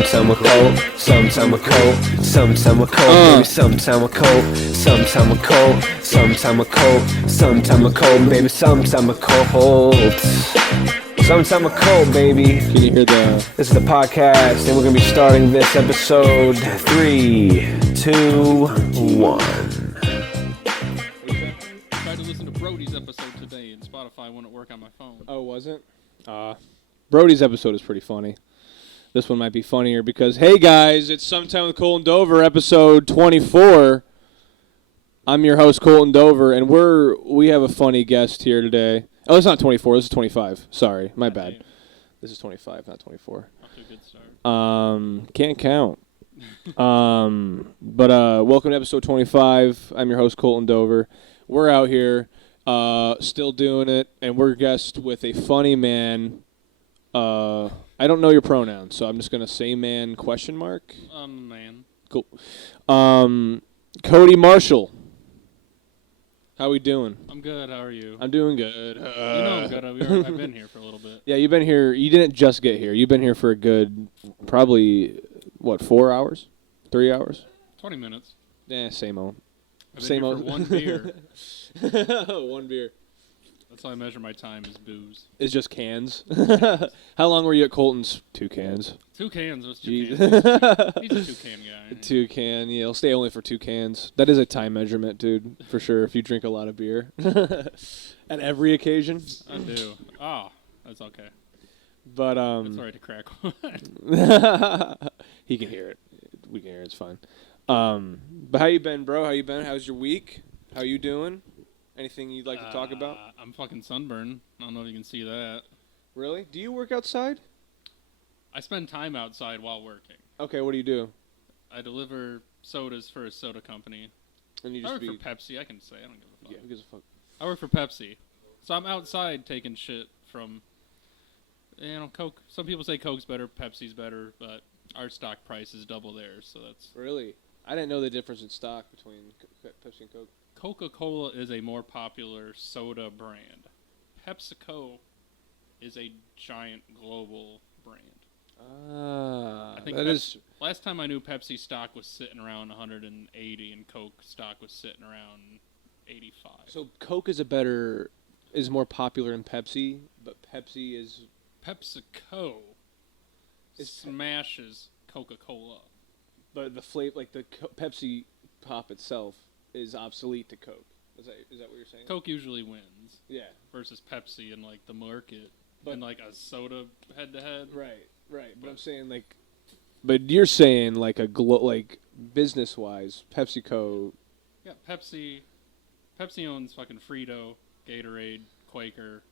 Sometime we're cold, sometime we're cold, sometime we're cold, baby, sometime we're cold, sometime we're cold, sometime we're cold, sometime we're cold, baby, sometime we're cold. Sometime we're cold, baby. Can you hear the... This is the podcast, and we're going to be starting this episode 3, 2, 1. I tried to listen to Brody's episode today, and Spotify wouldn't work on my phone. Oh, wasn't? Brody's episode is pretty funny. This one might be funnier because, hey guys, it's Sometime with Koleton Dover, episode 24. I'm your host, Koleton Dover, and we have a funny guest here today. Oh, it's not 24. This is 25. Sorry, my bad. This is 25, not 24. Off to a good start. Can't count. But welcome to episode 25. I'm your host, Koleton Dover. We're out here, still doing it, and we're guest with a funny man. I don't know your pronouns, so I'm just gonna say man ? Man. Cool. Cody Marshall. How we doing? I'm good. How are you? I'm doing good. You know I'm good. I've been here for a little bit. Yeah, you've been here. You didn't just get here. You've been here for a good, probably, 4 hours? 3 hours? 20 minutes. Same old. I've been here for one beer. One beer. That's how I measure my time is booze. It's just cans. How long were you at Colton's? 2 cans. 2 cans. What's 2 Jeez. cans? He's a 2-can guy. 2 can. Yeah, I'll stay only for 2 cans. That is a time measurement, dude, for sure, if you drink a lot of beer. At every occasion. I do. Oh, that's okay. But, It's all right to crack one. he can hear it. We can hear it. It's fine. But how you been, bro? How you been? How's your week? How you doing? Anything you'd like to talk about? I'm fucking sunburned. I don't know if you can see that. Really? Do you work outside? I spend time outside while working. Okay, what do you do? I deliver sodas for a soda company. And you I just work for Pepsi. I can say. I don't give a fuck. Yeah, who gives a fuck? I work for Pepsi. So I'm outside taking shit from, Coke. Some people say Coke's better, Pepsi's better, but our stock price is double theirs, so that's... Really? I didn't know the difference in stock between Pepsi and Coke. Coca-Cola is a more popular soda brand. PepsiCo is a giant global brand. I think that is... Last time I knew, Pepsi stock was sitting around 180, and Coke stock was sitting around 85. So Coke is more popular than Pepsi, but Pepsi is... PepsiCo smashes Coca-Cola. But the flavor, like the Pepsi pop itself, is obsolete to Coke. Is that what you're saying? Coke usually wins. Yeah. Versus Pepsi in like the market, and like a soda head to head. Right. But I'm saying but you're saying like business wise, PepsiCo. Yeah, Pepsi owns fucking Frito, Gatorade, Quaker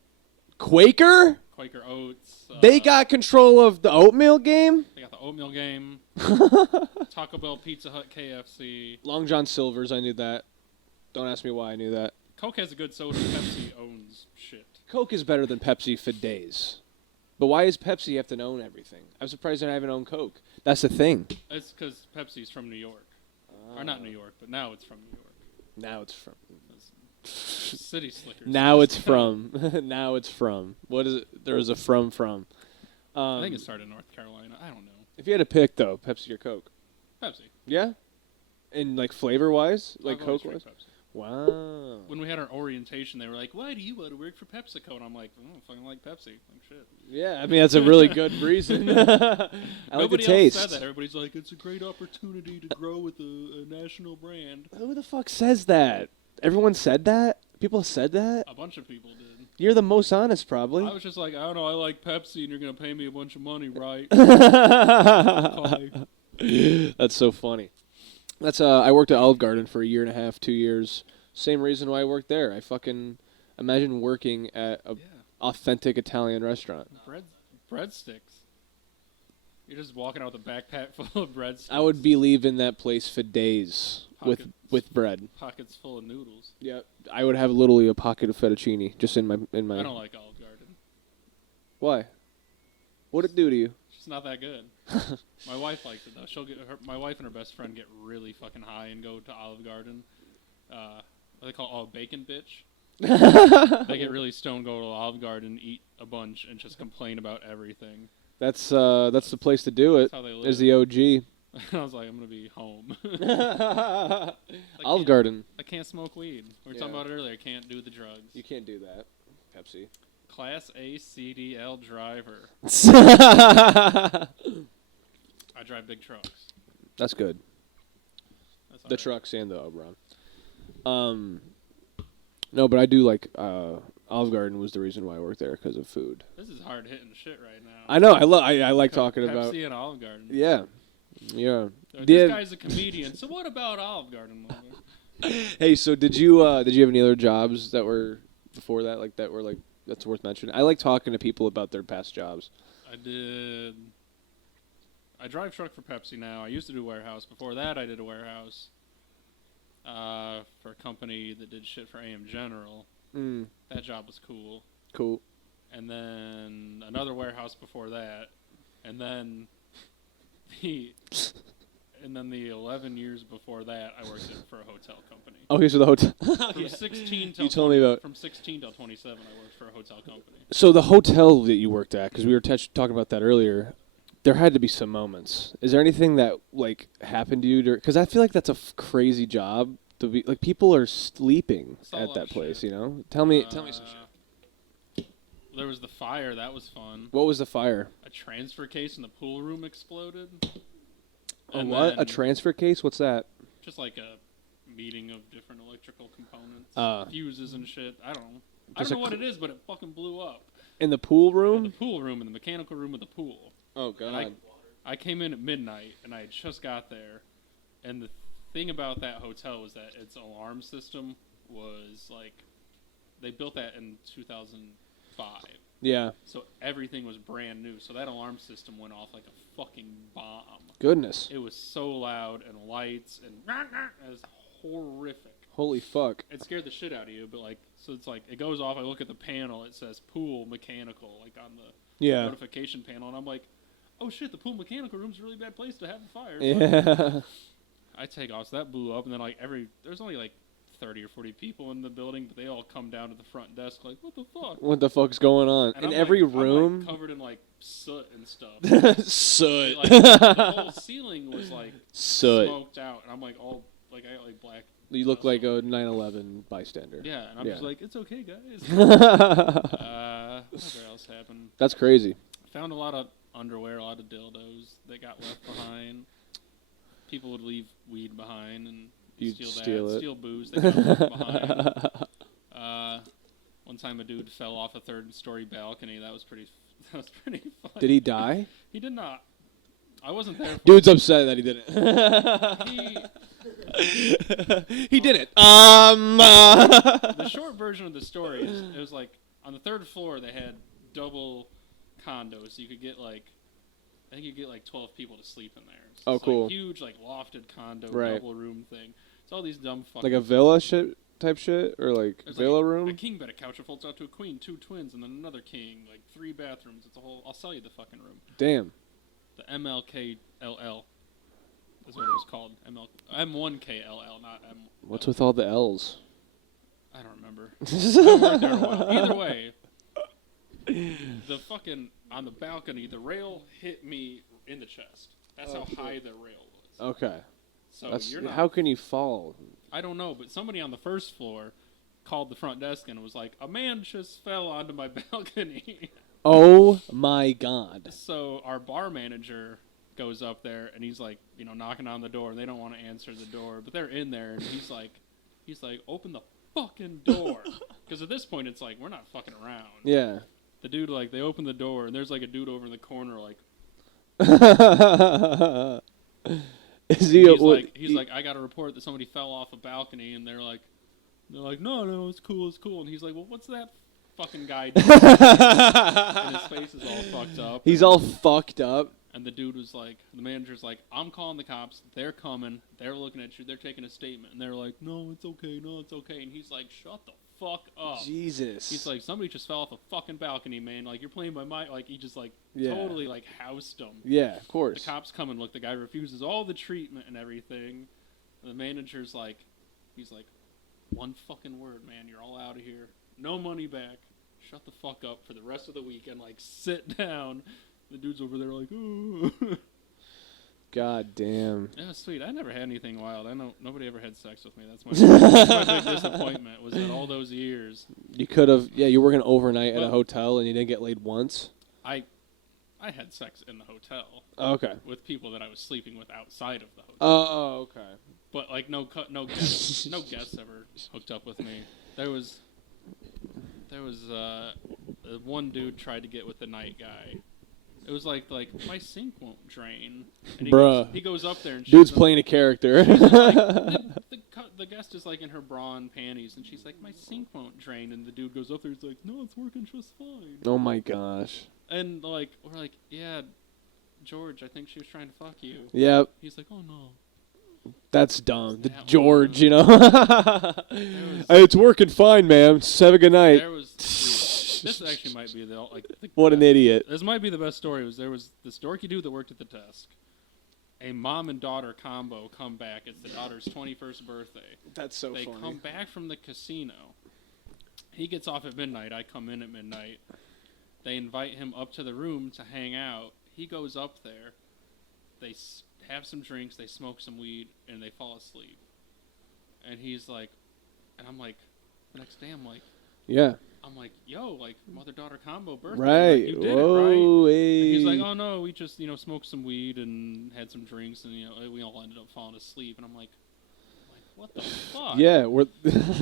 Oats. They got control of the oatmeal game? They got the oatmeal game. Taco Bell, Pizza Hut, KFC. Long John Silver's, I knew that. Don't ask me why I knew that. Coke has a good soda. Pepsi owns shit. Coke is better than Pepsi for days. But why does Pepsi have to own everything? I'm surprised they haven't owned Coke. That's the thing. It's because Pepsi's from New York. Or not New York, but now it's from New York. Now it's from... City Slickers. Now it's from. Now it's from. What is it? There is a from. I think it started in North Carolina. I don't know. If you had to pick, though, Pepsi or Coke? Pepsi. Yeah? And, flavor-wise? Like I've always Coke-wise? drank Pepsi. Wow. When we had our orientation, they were like, "Why do you want to work for PepsiCo?" And I'm like, "I don't fucking like Pepsi." Like shit. Yeah, I mean that's a really good reason. I like the taste. Else said that. Everybody's like, "It's a great opportunity to grow with a national brand." Who the fuck says that? Everyone said that? People said that? A bunch of people did. You're the most honest, probably. I was just like, I don't know, I like Pepsi, and you're gonna pay me a bunch of money, right? That's so funny. That's I worked at Olive Garden for 1.5 years, 2 years. Same reason why I worked there. I fucking imagine working at a authentic Italian restaurant. Breadsticks. You're just walking out with a backpack full of breadsticks. I would be leaving that place for days with bread. Pockets full of noodles. Yeah, I would have literally a pocket of fettuccine just in my. I don't like Olive Garden. Why? What'd it do to you? It's not that good. My wife likes it though. My wife and her best friend get really fucking high and go to Olive Garden. What they call bacon bitch. They get really stoned, go to Olive Garden, eat a bunch, and just complain about everything. That's the place to do it. That's how they live. Is the OG. I was like, I'm gonna be home. Olive Garden. I can't smoke weed. We were talking about it earlier. I can't do the drugs. You can't do that. Pepsi. Class A CDL driver. I drive big trucks. That's good. That's The trucks and the Oberon. No, but I do like Olive Garden was the reason why I worked there because of food. This is hard hitting shit right now. I know. I like talking Pepsi about. Pepsi and Olive Garden. Yeah. This guy's a comedian. So what about Olive Garden? Hey, so did you have any other jobs that were before that that's worth mentioning? I like talking to people about their past jobs. I did. I drive truck for Pepsi now. I used to do warehouse. Before that, I did a warehouse for a company that did shit for AM General. That job was cool. Cool. And then another warehouse before that, and then the 11 years before that, I worked for a hotel company. Okay, so the hotel. From 16 till you told me about. From 16 till 27, I worked for a hotel company. So the hotel that you worked at, because we were talking about that earlier, there had to be some moments. Is there anything that like happened to you? Because I feel like that's a crazy job to be like people are sleeping at that place. Shit. You know, tell me some shit. There was the fire. That was fun. What was the fire? A transfer case in the pool room exploded. A what? A transfer case? What's that? Just like a meeting of different electrical components, fuses and shit. I don't know. I don't know what it is, but it fucking blew up. In the pool room? In the pool room, in the mechanical room of the pool. Oh, God. I came in at midnight, and I had just got there. And the thing about that hotel was that its alarm system was, like, they built that in 2005. Yeah. So everything was brand new. So that alarm system went off like a fucking bomb. Goodness. It was so loud, and lights, and it was horrific. Holy fuck. It scared the shit out of you, but, like, so it's like, it goes off, I look at the panel, it says pool mechanical, like, on the notification panel, and I'm like, oh shit, the pool mechanical room's a really bad place to have a fire. Yeah. I take off, so that blew up, and then, like, there's only, like, 30 or 40 people in the building, but they all come down to the front desk, like, what the fuck? What the fuck's going on? And in I'm every like, room? I'm, like, covered in, like, soot and stuff. Soot. Like, the whole ceiling was, like, soot. Smoked out, and I'm, like, all, like, I got, like, black. You look like a 9/11 bystander. Yeah, and I'm just like, it's okay, guys. What else happened? That's crazy. Found a lot of underwear, a lot of dildos that got left behind. People would leave weed behind and steal booze that got left behind. One time a dude fell off a third-story balcony. That was pretty funny. Did he die? He did not. I wasn't there for Dude's upset that he didn't. He didn't. The short version of the story is it was like on the third floor they had double condos, so you could get like I think you get like 12 people to sleep in there. So it's cool. Like huge like lofted condo double room thing. It's all these dumb fucking like a villa type shit or like villa room. A king bed, a couch that folds out to a queen, 2 twins, and then another king, like 3 bathrooms. It's a whole. I'll sell you the fucking room. Damn. The MLKLL is what it was called. M1KLL, not M. What's with all the L's? I don't remember. I haven't worked there in a while. Either way, the fucking on the balcony, the rail hit me in the chest. That's how high the rail was. Okay. So you're not, how can you fall? I don't know, but somebody on the first floor called the front desk and was like, "A man just fell onto my balcony." Oh my God. So our bar manager goes up there and he's like, knocking on the door. They don't want to answer the door, but they're in there and he's like, open the fucking door. Because at this point it's like, we're not fucking around. Yeah. The dude, like, they open the door and there's like a dude over in the corner, like, he's like, I got a report that somebody fell off a balcony, and they're like, no, it's cool. And he's like, well, what's that fucking guy doing? And his face is all fucked up. He's all fucked up. And the dude was like, the manager's like, I'm calling the cops. They're coming. They're looking at you. They're taking a statement. And they're like, no, it's okay. And he's like, shut the fuck up. Jesus. He's like, somebody just fell off a fucking balcony, man. Like, you're playing by my... Like, he just, like, totally, like, housed him. Yeah, of course. The cops come and look. The guy refuses all the treatment and everything. And the manager's like, he's like, one fucking word, man. You're all out of here. No money back. Shut the fuck up for the rest of the weekend. Like, sit down. The dude's over there like, ooh. God damn. Yeah, sweet. I never had anything wild. I know nobody ever had sex with me. That's my big disappointment. Was that all those years? You could have. Yeah, you were working overnight at a hotel and you didn't get laid once. I had sex in the hotel. Oh, okay. With people that I was sleeping with outside of the hotel. Oh, okay. But like no guests, no guests ever hooked up with me. There was one dude tried to get with the night guy. It was like my sink won't drain. And he goes up there and dude's playing a character. The guest is like in her bra and panties, and she's like, my sink won't drain. And the dude goes up there, and he's like, no, it's working just fine. Oh my gosh. And like we're like, yeah, George, I think she was trying to fuck you. Yep. He's like, oh no. That's dumb. The George, you know. It's working fine, ma'am. Just have a good night. This actually might be the what an idiot. This might be the best story. There was this dorky dude that worked at the desk. A mom and daughter combo come back. It's the daughter's 21st birthday. That's so funny. They come back from the casino. He gets off at midnight. I come in at midnight. They invite him up to the room to hang out. He goes up there. They have some drinks. They smoke some weed, and they fall asleep. And he's like, and I'm like, the next day I'm like, yeah. I'm like, yo, like mother-daughter combo birthday. Right. Like, you did it, right? Hey. And he's like, oh no, we just smoked some weed and had some drinks, and we all ended up falling asleep. And I'm like, what the fuck? Yeah.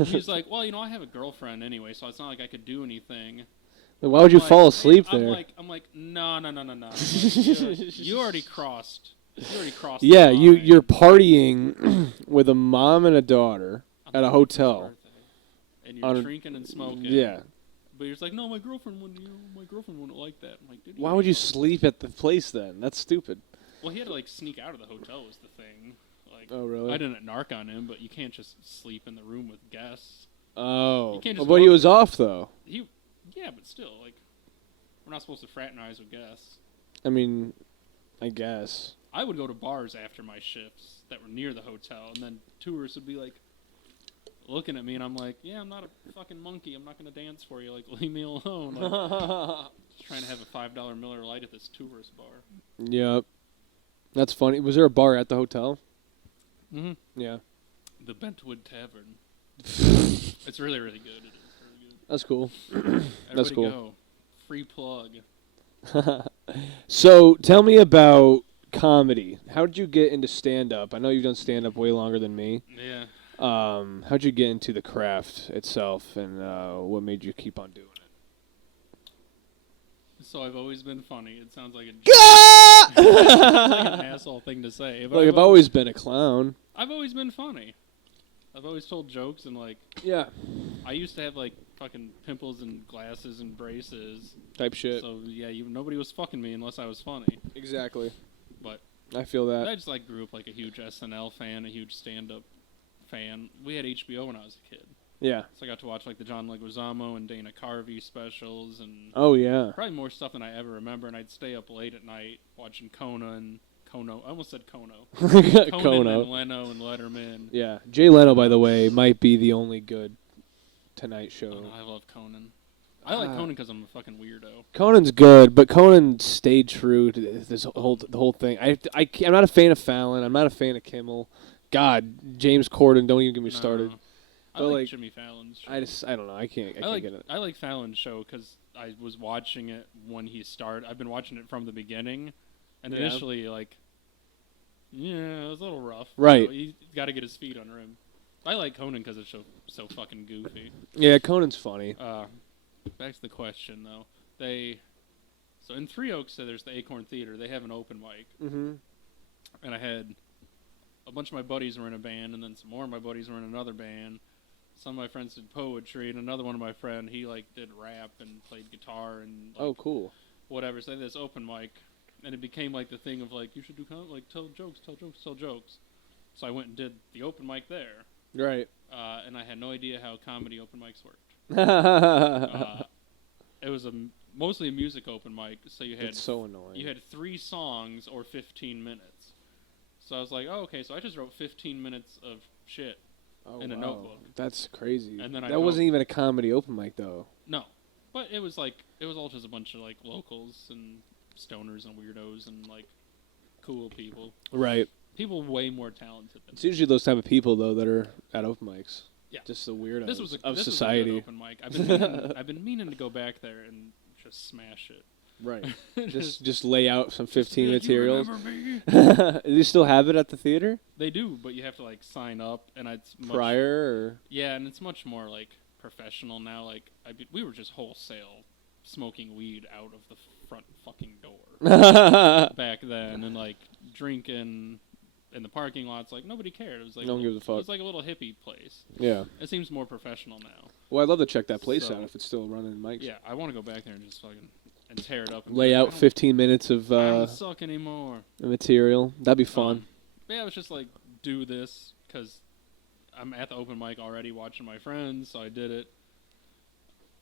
He's like, well, I have a girlfriend anyway, so it's not like I could do anything. Why would you fall asleep there? I'm like, no. You already crossed. Yeah, the line. you're partying with a mom and a daughter at a hotel. And you're drinking and smoking. Yeah. But you're like, no, my girlfriend wouldn't like that. I'm like, dude, why would you sleep at the place then? That's stupid. Well, he had to sneak out of the hotel was the thing. Oh, really? I didn't narc on him, but you can't just sleep in the room with guests. Oh. You can't just but he was off though. Yeah, but still, we're not supposed to fraternize with guests. I mean, I guess. I would go to bars after my shifts that were near the hotel, and then tourists would be looking at me, and I'm like, yeah, I'm not a fucking monkey. I'm not going to dance for you. Leave me alone. Just trying to have a $5 Miller Lite at this tourist bar. Yep. That's funny. Was there a bar at the hotel? Mm-hmm. Yeah. The Bentwood Tavern. It's really, really good. It is really good. That's cool. That's cool. Go. Free plug. So, tell me about comedy. How did you get into stand-up? I know you've done stand-up way longer than me. Yeah. How'd you get into the craft itself, and what made you keep on doing it? So I've always been funny. It sounds like an asshole thing to say. But I've always been a clown. I've always been funny. I've always told jokes and yeah. I used to have fucking pimples and glasses and braces type shit. So yeah, nobody was fucking me unless I was funny. Exactly. But I feel that. I just grew up a huge SNL fan, a huge stand-up fan. We had HBO when I was a kid. Yeah. So I got to watch the John Leguizamo and Dana Carvey specials and oh yeah, probably more stuff than I ever remember. And I'd stay up late at night watching Conan. I almost said Kono. Conan and Leno and Letterman. Yeah, Jay Leno, by the way, might be the only good Tonight Show. Oh, no, I love Conan. I like Conan because I'm a fucking weirdo. Conan's good, but Conan stayed true to the whole thing. I'm not a fan of Fallon. I'm not a fan of Kimmel. God, James Corden, don't even get me started. I like Jimmy Fallon's show. I don't know. I can't get it. I like Fallon's show because I was watching it when he started. I've been watching it from the beginning, and initially, it was a little rough. Right. He's got to get his feet under him. I like Conan because it's so fucking goofy. Yeah, Conan's funny. Back to the question, though. So in Three Oaks, there's the Acorn Theater. They have an open mic. Mm-hmm. And I had a bunch of my buddies were in a band, and then some more of my buddies were in another band. Some of my friends did poetry, and another one of my friends, he did rap and played guitar and oh, cool. Whatever. So they had this open mic, and it became the thing of you should do tell jokes. So I went and did the open mic there. Right. And I had no idea how comedy open mics worked. It was mostly a music open mic, so you had it's so annoying. You had 3 songs or 15 minutes. So I was like, oh, okay, so I just wrote 15 minutes of shit in a notebook. That's crazy. And then that wasn't even a comedy open mic, though. No, but it was all just a bunch of locals and stoners and weirdos and like cool people. Right. People way more talented than It's usually those type of people though that are at open mics. Yeah. Just the weirdos this of this society. Was a good open mic. I've been meaning to go back there and just smash it. Right. just lay out some 15 like, materials. You remember me? Do you still have it at the theater? They do, but you have to like sign up, and it's prior. Or? Yeah, and it's much more like professional now. Like we were just wholesale smoking weed out of the front fucking door back then, and like drinking in the parking lots. Like nobody cared. It was like no one gives a fuck. It was like a little hippie place. Yeah. It seems more professional now. Well, I'd love to check that place out if it's still running mics. Yeah, I want to go back there and just fucking and tear it up. And lay out 15 minutes of I don't suck anymore. Material. That'd be fun. Yeah, it was just like do this because I'm at the open mic already watching my friends, so I did it.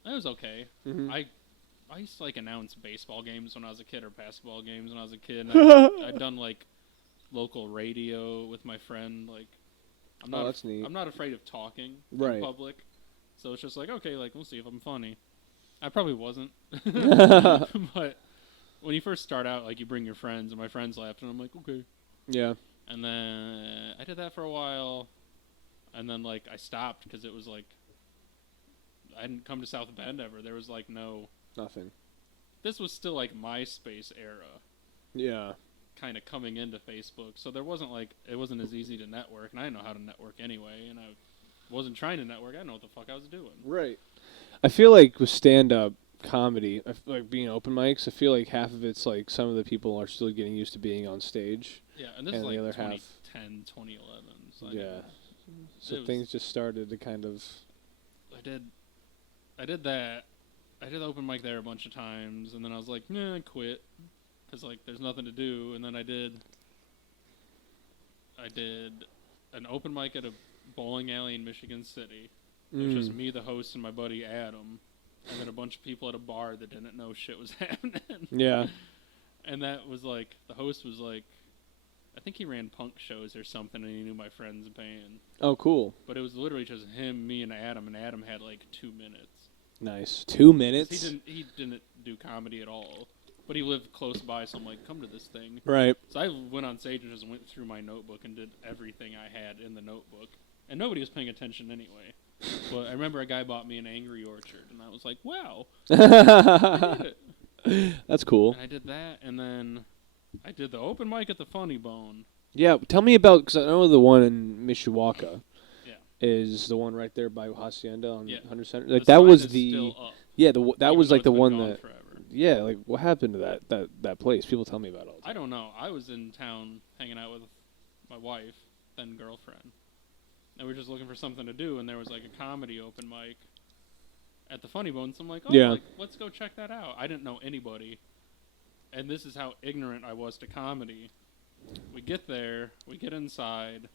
It was okay. Mm-hmm. I used to like announce baseball games when I was a kid or basketball games when I was a kid. And I'd done like local radio with my friend. Like I'm not that's neat. I'm not afraid of talking right. in public, so it's just like okay, like we'll see if I'm funny. I probably wasn't, but when you first start out, like you bring your friends, and my friends laughed, and I'm like okay. Yeah. And then I did that for a while, and then like I stopped because it was like I didn't come to South Bend ever. There was like nothing. This was still like MySpace era. Yeah. Kind of coming into Facebook, so there wasn't like it wasn't as easy to network, and I didn't know how to network anyway, and I wasn't trying to network. I didn't know what the fuck I was doing. Right. I feel like with stand-up comedy, like being open mics, I feel like half of it's like some of the people are still getting used to being on stage. Yeah, and this is like 2010, 2011. So yeah. So things just started to kind of... I did that. I did the open mic there a bunch of times, and then I was like, nah, I quit. Because, like, there's nothing to do. And then I did an open mic at a bowling alley in Michigan City. It was just me, the host, and my buddy Adam. And then a bunch of people at a bar that didn't know shit was happening. Yeah. And that was like, the host was like, I think he ran punk shows or something, and he knew my friend's band. Oh, cool. But it was literally just him, me, and Adam had like 2 minutes. Nice. 2 minutes? He didn't do comedy at all. But he lived close by, so I'm like, come to this thing. Right. So I went on stage and just went through my notebook and did everything I had in the notebook. And nobody was paying attention anyway. But I remember a guy bought me an Angry Orchard, and I was like, wow. I did it. That's cool. And I did that, and then I did the open mic at the Funny Bone. Yeah, tell me about, because I know the one in Mishawaka. Yeah. Is the one right there by Hacienda on 100 Center. Like, the that was the... Still up, yeah, that was like the one that... Forever. Yeah, like, what happened to that place? People tell me about it all the time. I don't know. I was in town hanging out with my wife, then girlfriend. And we were just looking for something to do, and there was, like, a comedy open mic at the Funny Bone. So I'm like, like, let's go check that out. I didn't know anybody. And this is how ignorant I was to comedy. We get there, we get inside,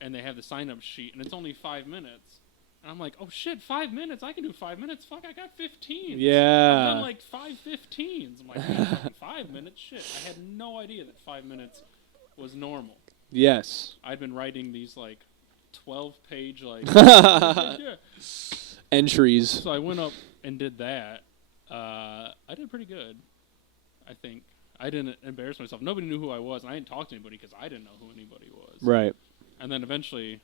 and they have the sign-up sheet, and it's only 5 minutes. And I'm like, oh, shit, 5 minutes? I can do 5 minutes? Fuck, I got 15. Yeah. I've done, like, 5 15s. I'm like, 5 minutes? Shit. I had no idea that 5 minutes was normal. Yes. I'd been writing these, like, 12-page, like... entries. So I went up and did that. I did pretty good, I think. I didn't embarrass myself. Nobody knew who I was, and I didn't talk to anybody because I didn't know who anybody was. Right. And then eventually,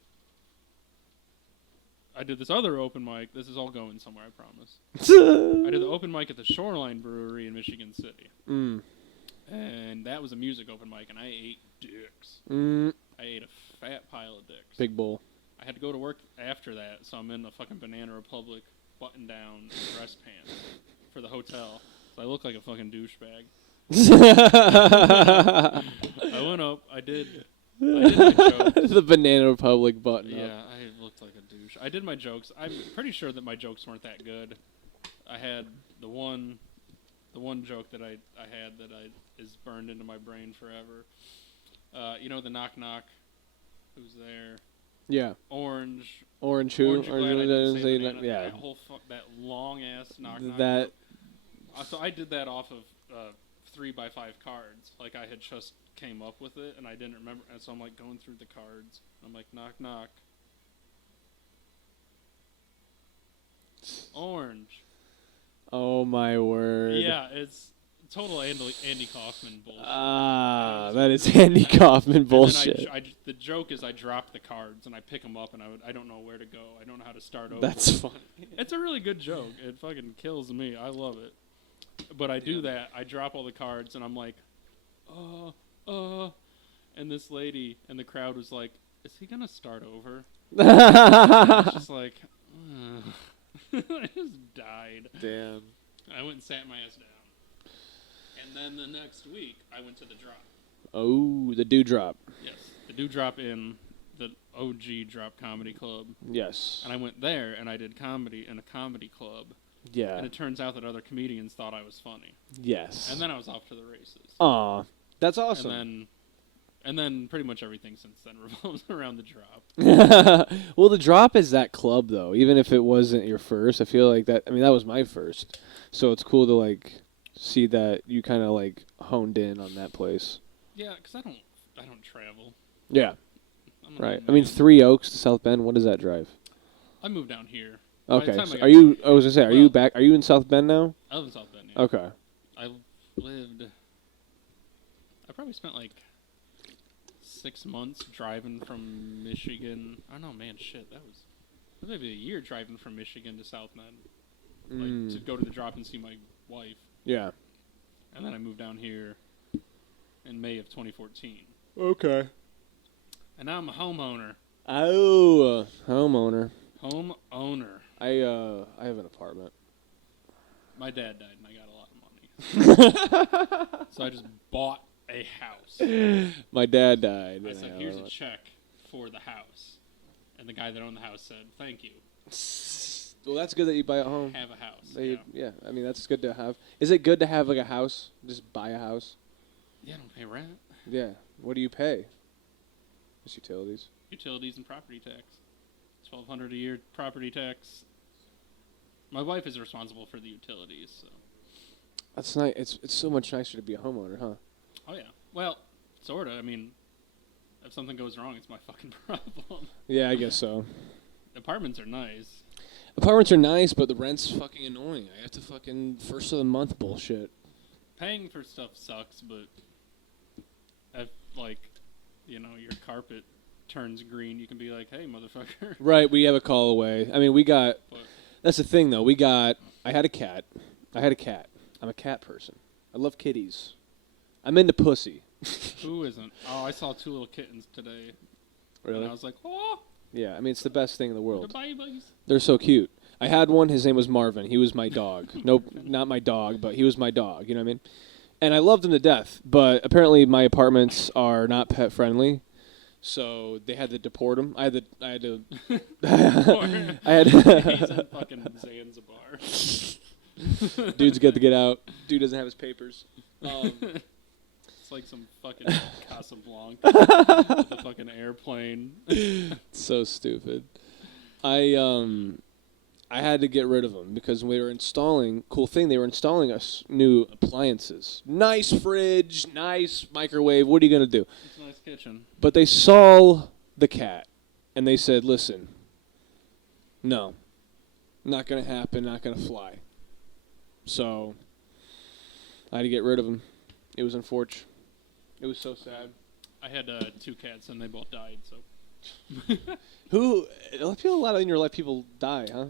I did this other open mic. This is all going somewhere, I promise. I did the open mic at the Shoreline Brewery in Michigan City. Mm. And that was a music open mic, and I ate dicks. Mm. I ate a fat pile of dicks. Big bowl. I had to go to work after that, so I'm in a fucking Banana Republic button-down dress pants for the hotel. So I look like a fucking douchebag. I went up. I did my jokes. The Banana Republic button up. Yeah, I looked like a douche. I did my jokes. I'm pretty sure that my jokes weren't that good. I had the one joke that I had that is burned into my brain forever. You know the knock knock. Who's there? Yeah. Orange. Orange who? Yeah. That long ass knock knock. That. So I did that off of 3x5 cards. Like I had just came up with it and I didn't remember. And so I'm like going through the cards. I'm like knock knock. Orange. Oh my word. Yeah, total Andy Kaufman bullshit. That is Andy Kaufman bullshit. The joke is I drop the cards and I pick them up and I don't know where to go. I don't know how to start over. That's funny. It's a really good joke. It fucking kills me. I love it. But I do that. I drop all the cards and I'm like, and this lady in the crowd was like, is he going to start over? I was just like, I just died. Damn. I went and sat my ass down. And then the next week, I went to the drop. Oh, the Dewdrop. Yes. The Dewdrop in the OG Drop Comedy Club. Yes. And I went there and I did comedy in a comedy club. Yeah. And it turns out that other comedians thought I was funny. Yes. And then I was off to the races. Aw, that's awesome. And then pretty much everything since then revolves around the Drop. Well, the Drop is that club, though. Even if it wasn't your first, I feel like that. I mean, that was my first. So it's cool to, like, see that you kind of, like, honed in on that place. Yeah, because I don't travel. Yeah. Right. I mean, 3 Oaks to South Bend, what does that drive? I moved down here. Okay. So are you, I was going to say, are you back? Are you in South Bend now? I live in South Bend, yeah. Okay. I probably spent, like, 6 months driving from Michigan. I don't know, man, shit. That was maybe a year driving from Michigan to South Bend, like to go to the Drop and see my wife. Yeah. And then I moved down here in May of 2014. Okay. And now I'm a homeowner. Oh, homeowner. Homeowner. I have an apartment. My dad died and I got a lot of money. So I just bought a house. My dad died. I said, here's a check for the house. And the guy that owned the house said, thank you. Well, that's good that you buy a home. Have a house. Yeah, I mean, that's good to have. Is it good to have, like, a house? Just buy a house? Yeah, I don't pay rent. Yeah. What do you pay? Just utilities. Utilities and property tax. $1,200 a year property tax. My wife is responsible for the utilities, so. That's nice. It's so much nicer to be a homeowner, huh? Oh, yeah. Well, sort of. I mean, if something goes wrong, it's my fucking problem. Yeah, I guess so. Apartments are nice. Apartments are nice, but the rent's fucking annoying. I have to fucking first of the month bullshit. Paying for stuff sucks, but if, like, you know, your carpet turns green, you can be like, hey, motherfucker. Right, we have a call away. I mean, that's the thing, though. I had a cat. I'm a cat person. I love kitties. I'm into pussy. Who isn't? Oh, I saw 2 little kittens today. Really? And I was like, oh. Yeah, I mean, it's the best thing in the world. The babies. They're so cute. I had one. His name was Marvin. He was my dog. Nope, not my dog, but he was my dog. You know what I mean? And I loved him to death. But apparently my apartments are not pet friendly, so they had to deport him. I had to. He's in fucking Zanzibar. Dude's got to get out. Dude doesn't have his papers. It's like some fucking Casablanca. The fucking airplane. So stupid. I had to get rid of them because we were installing. Cool thing, they were installing us new appliances. Nice fridge, nice microwave. What are you gonna do? It's a nice kitchen. But they saw the cat, and they said, "Listen, no, not gonna happen. Not gonna fly." So I had to get rid of him. It was unfortunate. It was so sad. I had 2 cats and they both died. So. A lot in your life people die, huh?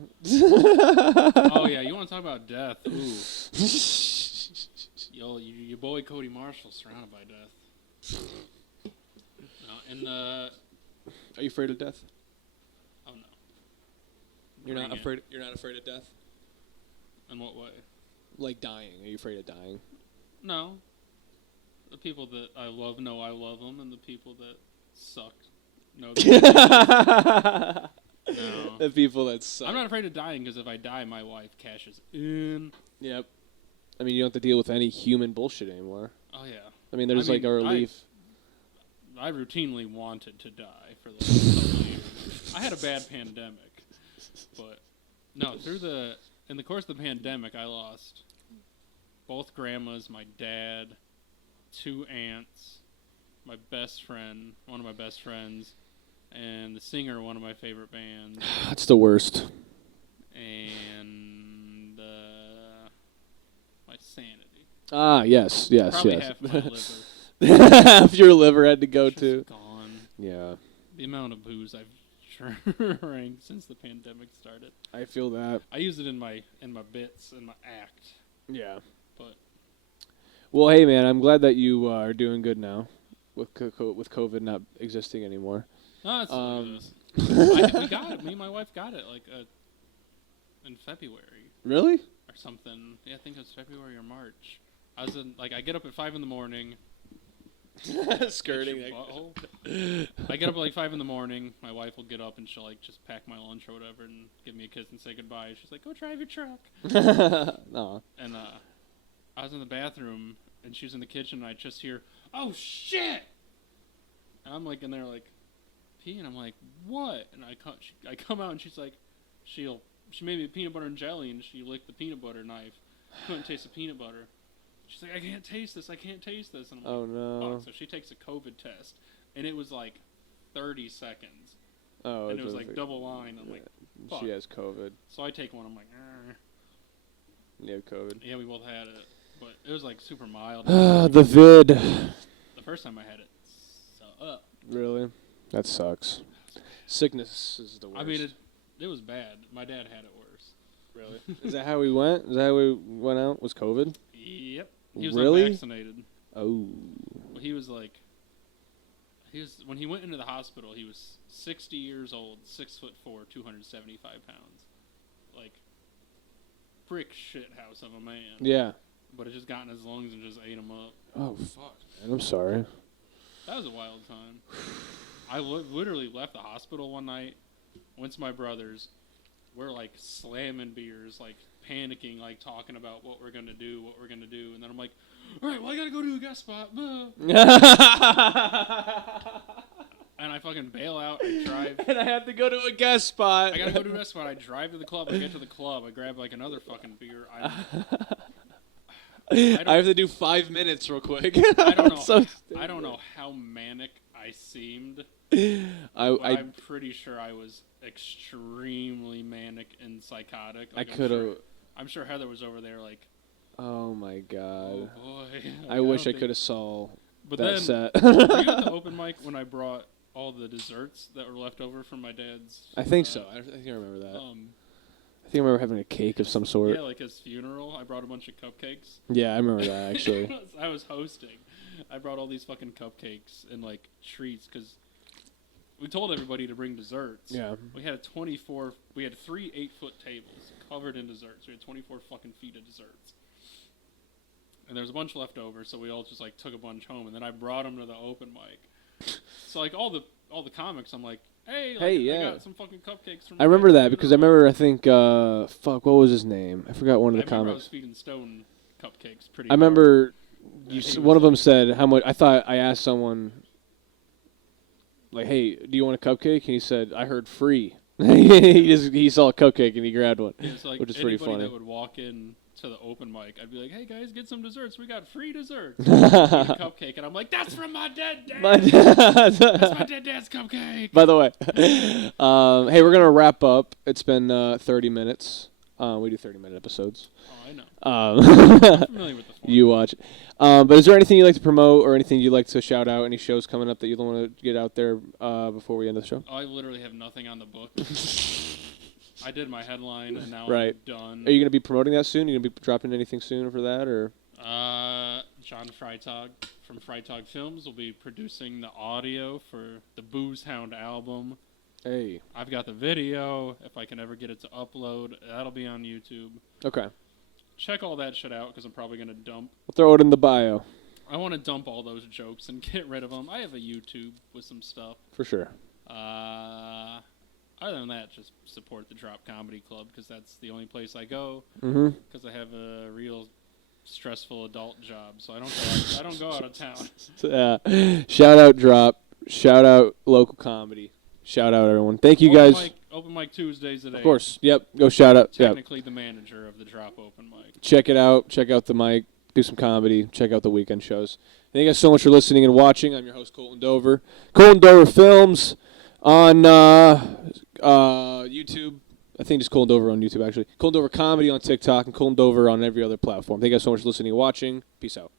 Oh yeah, you want to talk about death? Ooh. Yo, your boy Cody Marshall surrounded by death. Are you afraid of death? Oh no. You're not afraid of death? In what way? Like dying. Are you afraid of dying? No. The people that I love know I love them, and the people that suck know that no. The people that suck. I'm not afraid of dying because if I die, my wife cashes in. Yep. I mean, you don't have to deal with any human bullshit anymore. Oh, yeah. I mean, there's like a relief. I routinely wanted to die for the last couple of years. I had a bad pandemic. But, no, in the course of the pandemic, I lost both grandmas, my dad, 2 aunts, my best friend, one of my best friends, and the singer of one of my favorite bands. That's the worst. And my sanity. Ah, yes. Probably half my liver. Half your liver had to go to. Gone. Yeah. The amount of booze I've drank since the pandemic started. I feel that. I use it in my bits in my act. Yeah. But well, hey man, I'm glad that you are doing good now, with COVID not existing anymore. No, it's we got it. Me and my wife got it in February. Really? Or something. Yeah, I think it was February or March. I get up at 5 a.m. Skirting. I get up at 5 a.m. My wife will get up and she'll just pack my lunch or whatever and give me a kiss and say goodbye. She's like, "Go drive your truck." No. And I was in the bathroom and she was in the kitchen and I just hear, "Oh shit!" And I'm in there peeing. I'm like, "What?" And I come out and she's like, she made me peanut butter and jelly and she licked the peanut butter knife. Couldn't taste the peanut butter. She's like, I can't taste this. And I'm like, oh, no. So she takes a COVID test, and it was 30 seconds. Oh, and it was double line. I'm like, fuck. She has COVID. So I take one. I'm like, You have COVID? Yeah, we both had it. But it was super mild. The vid. The first time I had it. Really? That sucks. Sickness is the worst. I mean, it was bad. My dad had it worse. Really? Is that how we went? Is that how we went out? Was COVID? Yep. He was really? unvaccinated. Oh. Well, he was when he went into the hospital, he was 60 years old, 6'4", 275 pounds. Brick shit house of a man. Yeah. But it just got in his lungs and just ate him up. Oh, fuck, man. I'm sorry. That was a wild time. I literally left the hospital one night, went to my brother's. We're slamming beers, panicking, talking about what we're gonna do. And then I'm like, all right, well, I gotta go to a guest spot. And I fucking bail out. I drive. And I have to go to a guest spot. I gotta go to a guest spot. I drive to the club. I get to the club. I grab another fucking beer. I have to do 5 minutes real quick. I don't know. I don't know how manic I seemed. I'm pretty sure I was extremely manic and psychotic. I'm sure Heather was over there oh my god. Oh boy. I wish I could have saw but that then, set. Were you at the open mic when I brought all the desserts that were left over from my dad's? I think so. I think I remember that. I think I remember having a cake of some sort. Yeah, his funeral. I brought a bunch of cupcakes. Yeah, I remember that actually. I was hosting. I brought all these fucking cupcakes and treats because we told everybody to bring desserts. Yeah. We had 3 8-foot tables covered in desserts. We had 24 fucking feet of desserts. And there was a bunch left over, so we all just took a bunch home, and then I brought them to the open mic. So all the comics, I'm like, hey, yeah. I got some fucking cupcakes from. I remember that because I think what was his name? I forgot one of the comics. I was feeding Stone cupcakes pretty. I remember one of them said how much. I thought I asked someone hey, do you want a cupcake? And he said, I heard free. he saw a cupcake and he grabbed one, which is pretty funny. Anybody that would walk in to the open mic, I'd be like, hey guys, get some desserts. We got free desserts. Eat a cupcake, and I'm like, that's from my dead dad. That's my dead dad's cupcake. By the way, hey, we're gonna wrap up. It's been 30 minutes. We do 30-minute episodes. Oh, I know. I'm familiar with this one. You watch it. But is there anything you'd like to promote or anything you'd like to shout out? Any shows coming up that you don't want to get out there before we end the show? Oh, I literally have nothing on the book. I did my headline, and now I'm done. Are you going to be promoting that soon? Are you going to be dropping anything soon for that? Or? John Freitag from Freitag Films will be producing the audio for the Booze Hound album. Hey. I've got the video. If I can ever get it to upload, that'll be on YouTube. Okay. Check all that shit out, because I'm probably going to dump. We'll throw it in the bio. I want to dump all those jokes and get rid of them. I have a YouTube with some stuff. For sure. Other than that, just support the Drop Comedy Club, because that's the only place I go. Because I have a real stressful adult job, so I don't go out of town. Shout out Drop. Shout out local comedy. Shout out everyone. Thank you guys. Open mic Tuesdays today. Of course. Yep. Go shout out. Technically the manager of the Drop Open Mic. Check it out. Check out the mic. Do some comedy. Check out the weekend shows. Thank you guys so much for listening and watching. I'm your host, Koleton Dover. Koleton Dover Films on YouTube, I think just Koleton Dover on YouTube, actually. Koleton Dover Comedy on TikTok and Koleton Dover on every other platform. Thank you guys so much for listening and watching. Peace out.